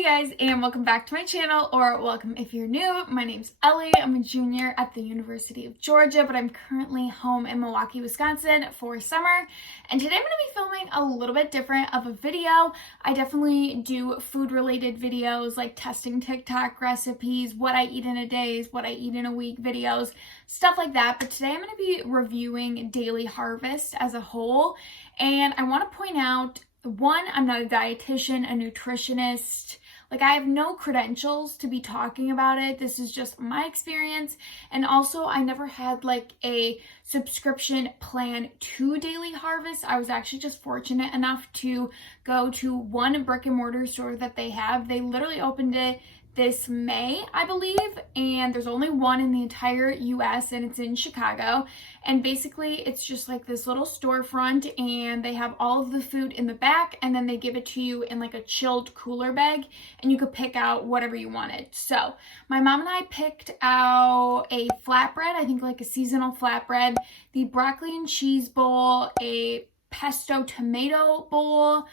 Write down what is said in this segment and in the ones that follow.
Hey guys, and welcome back to my channel, or welcome if you're new. My name's Ellie. I'm a junior at the University of Georgia, but I'm currently home in Milwaukee, Wisconsin for summer. And today I'm going to be filming a little bit different of a video. I definitely do food related videos like testing TikTok recipes, what I eat in a day, what I eat in a week videos, stuff like that. But today I'm going to be reviewing Daily Harvest as a whole. And I want to point out, one, I'm not a dietitian, a nutritionist. Like, I have no credentials to be talking about it. This is just my experience. And also, I never had like a subscription plan to Daily Harvest. I was actually just fortunate enough to go to one brick and mortar store that they have. They literally opened it this May, I believe, and there's only one in the entire US, and it's in Chicago. And basically it's just like this little storefront, and they have all of the food in the back, and then they give it to you in like a chilled cooler bag, and you could pick out whatever you wanted. So my mom and I picked out a flatbread, I think like a seasonal flatbread, the broccoli and cheese bowl, a pesto tomato bowl,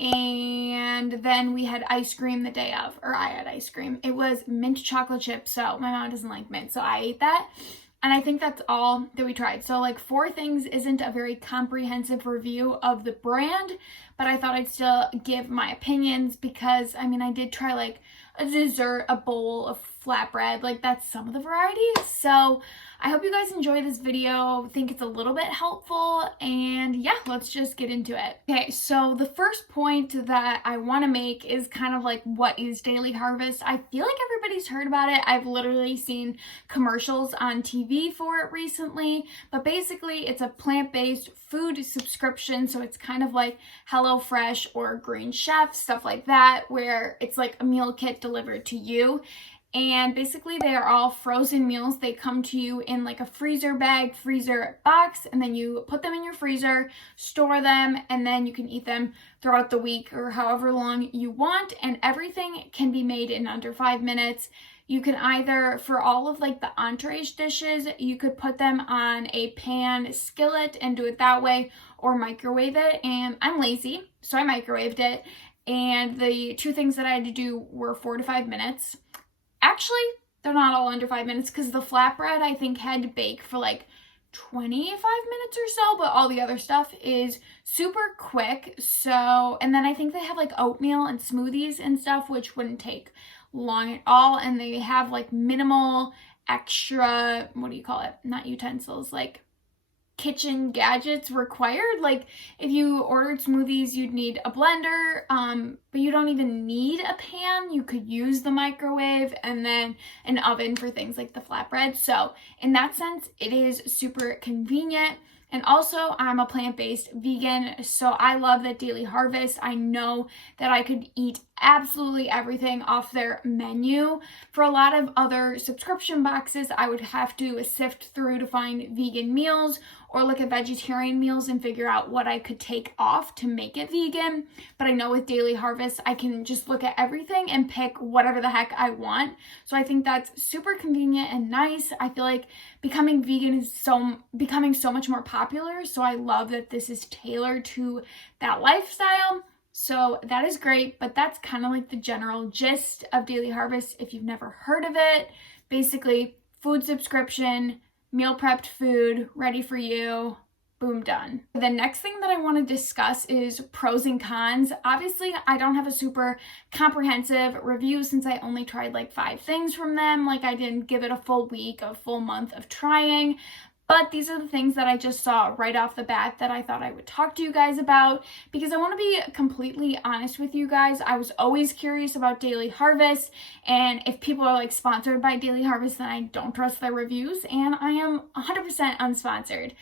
and then we had ice cream the day of, or I had ice cream. It was mint chocolate chip, so my mom doesn't like mint, so I ate that. And I think that's all that we tried. So like 4 things isn't a very comprehensive review of the brand, but I thought I'd still give my opinions because, I mean, I did try like a dessert, a bowl of flatbread, like that's some of the varieties. So I hope you guys enjoy this video, think it's a little bit helpful, and yeah, let's just get into it. Okay, so the first point that I want to make is kind of like, what is Daily Harvest? I feel like everybody's heard about it. I've literally seen commercials on TV for it recently, but basically it's a plant-based food subscription, so it's kind of like HelloFresh or Green Chef, stuff like that, where it's like a meal kit delivered to you. And basically they are all frozen meals. They come to you in like a freezer bag, freezer box, and then you put them in your freezer, store them, and then you can eat them throughout the week or however long you want. And everything can be made in under 5 minutes. You can either, for all of like the entree dishes, you could put them on a pan skillet and do it that way, or microwave it. And I'm lazy, so I microwaved it. And the 2 things that I had to do were 4 to 5 minutes. Actually, they're not all under 5 minutes because the flatbread I think had to bake for like 25 minutes or so, but all the other stuff is super quick. So, and then I think they have like oatmeal and smoothies and stuff, which wouldn't take long at all. And they have like minimal extra, what do you call it? Not utensils, like kitchen gadgets required. Like if you ordered smoothies, you'd need a blender, but you don't even need a pan. You could use the microwave and then an oven for things like the flatbread. So in that sense, it is super convenient. And also, I'm a plant-based vegan, so I love that Daily Harvest. I know that I could eat absolutely everything off their menu. For a lot of other subscription boxes, I would have to sift through to find vegan meals or look at vegetarian meals and figure out what I could take off to make it vegan. But I know with Daily Harvest, I can just look at everything and pick whatever the heck I want. So I think that's super convenient and nice. I feel like becoming vegan is becoming so much more popular. So I love that this is tailored to that lifestyle. So that is great, but that's kind of like the general gist of Daily Harvest if you've never heard of it. Basically, food subscription, meal prepped food, ready for you, boom, done. The next thing that I want to discuss is pros and cons. Obviously, I don't have a super comprehensive review since I only tried like 5 things from them. Like I didn't give it a full week, a full month of trying. But these are the things that I just saw right off the bat that I thought I would talk to you guys about, because I want to be completely honest with you guys. I was always curious about Daily Harvest, and if people are like sponsored by Daily Harvest, then I don't trust their reviews, and I am 100% unsponsored.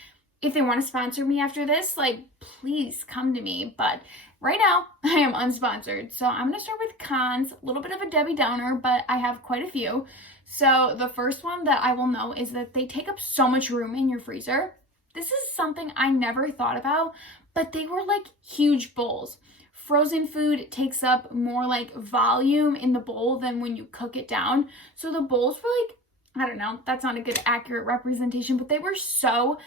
If they want to sponsor me after this, like, please come to me, but right now I am unsponsored. So I'm going to start with cons, a little bit of a Debbie Downer, but I have quite a few. So the first one that I will know is that they take up so much room in your freezer. This is something I never thought about, but they were like huge bowls. Frozen food takes up more like volume in the bowl than when you cook it down. So the bowls were like, I don't know, that's not a good accurate representation, but they were so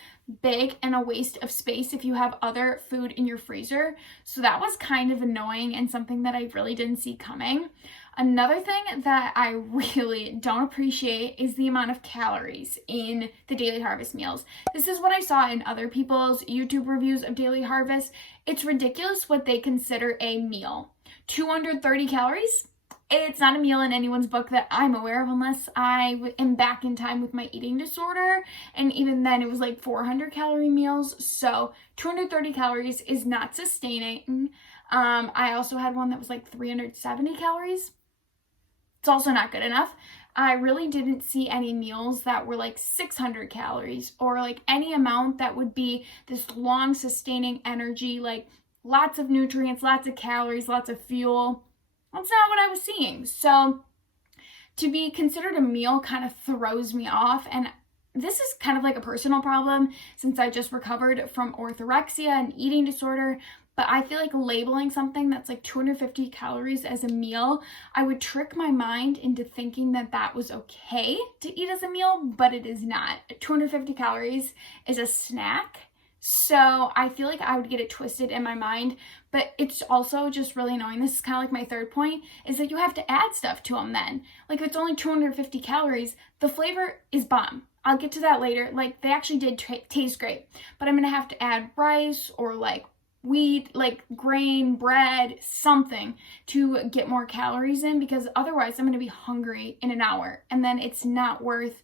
big and a waste of space if you have other food in your freezer. So that was kind of annoying and something that I really didn't see coming. Another thing that I really don't appreciate is the amount of calories in the Daily Harvest meals. This is what I saw in other people's YouTube reviews of Daily Harvest. It's ridiculous what they consider a meal. 230 calories? It's not a meal in anyone's book that I'm aware of, unless I am back in time with my eating disorder. And even then, it was like 400 calorie meals. So 230 calories is not sustaining. I also had one that was like 370 calories. It's also not good enough. I really didn't see any meals that were like 600 calories or like any amount that would be this long sustaining energy, like lots of nutrients, lots of calories, lots of fuel. That's not what I was seeing. So to be considered a meal kind of throws me off. And this is kind of like a personal problem since I just recovered from orthorexia and eating disorder. But I feel like labeling something that's like 250 calories as a meal, I would trick my mind into thinking that that was okay to eat as a meal, but it is not. 250 calories is a snack. So I feel like I would get it twisted in my mind, but it's also just really annoying. This is kind of like my third point, is that you have to add stuff to them then. Like if it's only 250 calories, the flavor is bomb. I'll get to that later. Like they actually did taste great, but I'm going to have to add rice or like wheat, like grain, bread, something to get more calories in, because otherwise I'm going to be hungry in an hour and then it's not worth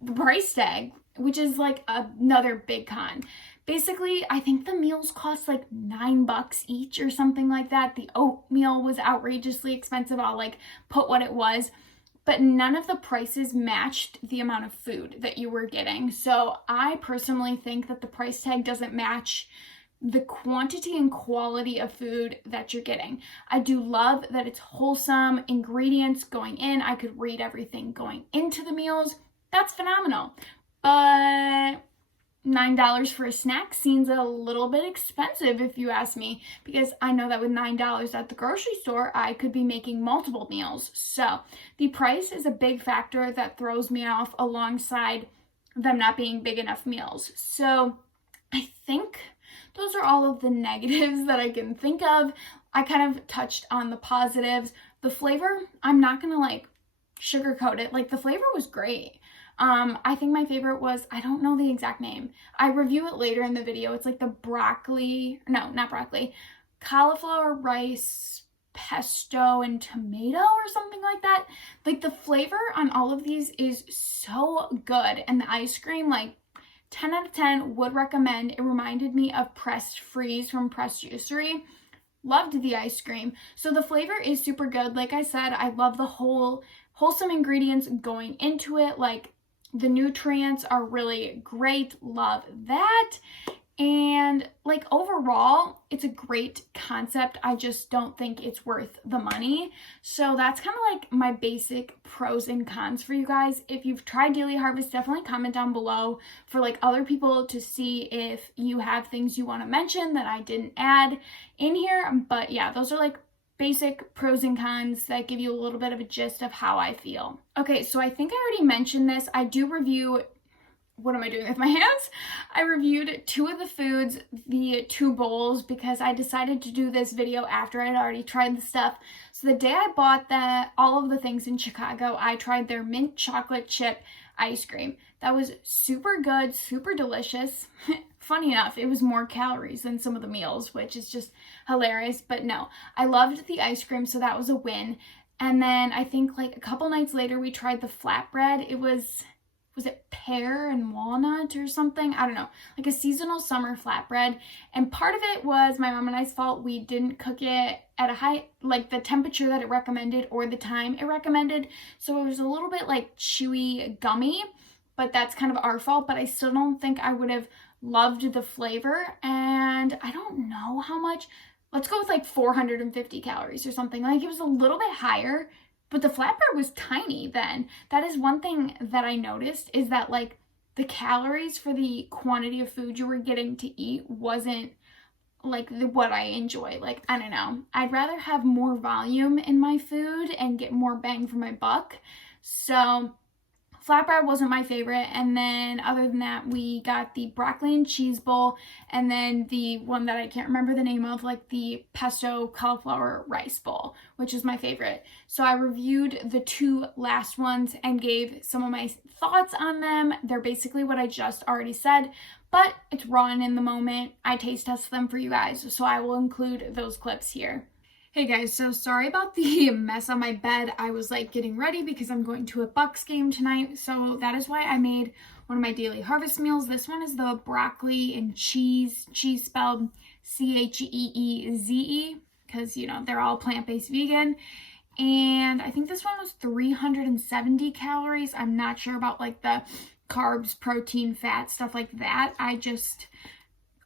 the price tag, which is like another big con. Basically, I think the meals cost like $9 each or something like that. The oatmeal was outrageously expensive. I'll like put what it was, but none of the prices matched the amount of food that you were getting. So I personally think that the price tag doesn't match the quantity and quality of food that you're getting. I do love that it's wholesome ingredients going in. I could read everything going into the meals. That's phenomenal. But $9 for a snack seems a little bit expensive if you ask me, because I know that with $9 at the grocery store, I could be making multiple meals. So the price is a big factor that throws me off alongside them not being big enough meals. So I think those are all of the negatives that I can think of. I kind of touched on the positives. The flavor, I'm not going to like sugarcoat it. Like the flavor was great. I think my favorite was, I don't know the exact name. I review it later in the video. It's like the cauliflower rice pesto and tomato or something like that. Like the flavor on all of these is so good. And the ice cream, like 10 out of 10 would recommend. It reminded me of Pressed Freeze from Pressed Juicery. Loved the ice cream. So the flavor is super good. Like I said, I love the wholesome ingredients going into it. Like the nutrients are really great. Love that. And like overall, it's a great concept. I just don't think it's worth the money. So that's kind of like my basic pros and cons for you guys. If you've tried Daily Harvest, definitely comment down below for like other people to see if you have things you want to mention that I didn't add in here. But yeah, those are like basic pros and cons that give you a little bit of a gist of how I feel. Okay, so I think I already mentioned this. I do review, what am I doing with my hands? I reviewed 2 of the foods, the 2 bowls, because I decided to do this video after I'd already tried the stuff. So the day I bought all of the things in Chicago, I tried their mint chocolate chip ice cream. That was super good, super delicious. Funny enough, it was more calories than some of the meals, which is just hilarious. But no, I loved the ice cream, so that was a win. And then I think like a couple nights later, we tried the flatbread. It was it pear and walnut or something? I don't know, like a seasonal summer flatbread. And part of it was my mom and I's fault. We didn't cook it at a high, like the temperature that it recommended or the time it recommended. So it was a little bit like chewy, gummy, but that's kind of our fault. But I still don't think I would have loved the flavor. And I don't know how much, let's go with like 450 calories or something. Like it was a little bit higher. But the flatbread was tiny then. That is one thing that I noticed, is that like the calories for the quantity of food you were getting to eat wasn't like what I enjoy. Like, I don't know. I'd rather have more volume in my food and get more bang for my buck. So flatbread wasn't my favorite, and then other than that, we got the broccoli and cheese bowl, and then the one that I can't remember the name of, like the pesto cauliflower rice bowl, which is my favorite. So I reviewed the two last ones and gave some of my thoughts on them. They're basically what I just already said, but it's raw and in the moment. I taste test them for you guys, so I will include those clips here. Hey guys, so sorry about the mess on my bed. I was like getting ready because I'm going to a Bucks game tonight, so that is why I made one of my daily harvest meals. This one is the broccoli and cheese spelled Cheeze, because you know they're all plant-based vegan, and I think this one was 370 calories. I'm not sure about like the carbs, protein, fat, stuff like that.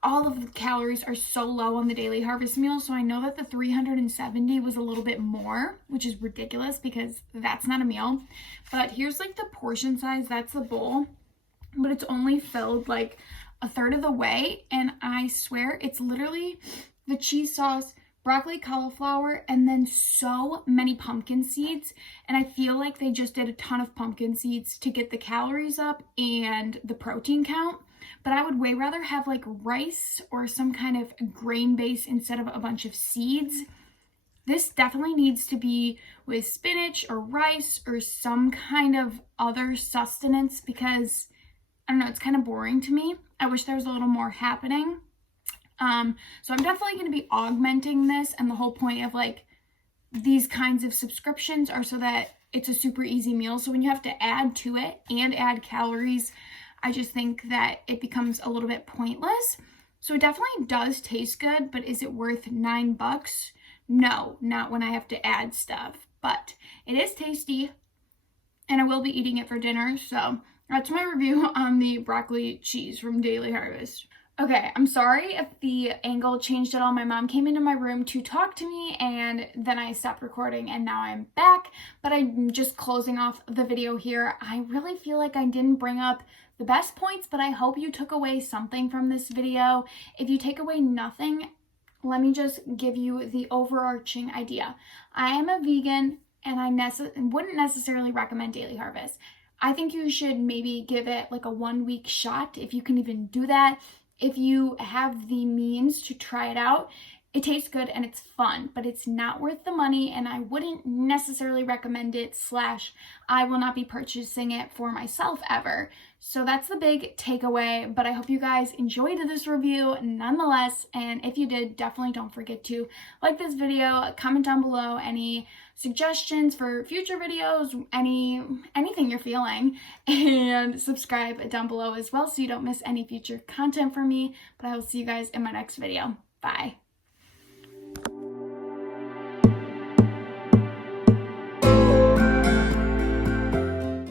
All of the calories are so low on the daily harvest meal, so I know that the 370 was a little bit more, which is ridiculous because that's not a meal. But here's like the portion size. That's the bowl, but it's only filled like a third of the way, and I swear it's literally the cheese sauce, broccoli, cauliflower, and then so many pumpkin seeds. And I feel like they just did a ton of pumpkin seeds to get the calories up and the protein count. But I would way rather have like rice or some kind of grain base instead of a bunch of seeds. This definitely needs to be with spinach or rice or some kind of other sustenance because, I don't know, it's kind of boring to me. I wish there was a little more happening. So I'm definitely going to be augmenting this, and the whole point of like these kinds of subscriptions are so that it's a super easy meal. So when you have to add to it and add calories, I just think that it becomes a little bit pointless. So it definitely does taste good, but is it worth $9? No, not when I have to add stuff, but it is tasty and I will be eating it for dinner. So that's my review on the broccoli cheese from Daily Harvest. Okay, I'm sorry if the angle changed at all. My mom came into my room to talk to me and then I stopped recording and now I'm back, but I'm just closing off the video here. I really feel like I didn't bring up the best points, but I hope you took away something from this video. If you take away nothing, let me just give you the overarching idea. I am a vegan and I wouldn't necessarily recommend Daily Harvest. I think you should maybe give it like a 1-week shot if you can even do that. If you have the means to try it out, it tastes good and it's fun, but it's not worth the money and I wouldn't necessarily recommend it / I will not be purchasing it for myself ever. So that's the big takeaway, but I hope you guys enjoyed this review nonetheless, and if you did, definitely don't forget to like this video, comment down below any suggestions for future videos, anything you're feeling, and subscribe down below as well so you don't miss any future content from me. But I will see you guys in my next video. Bye.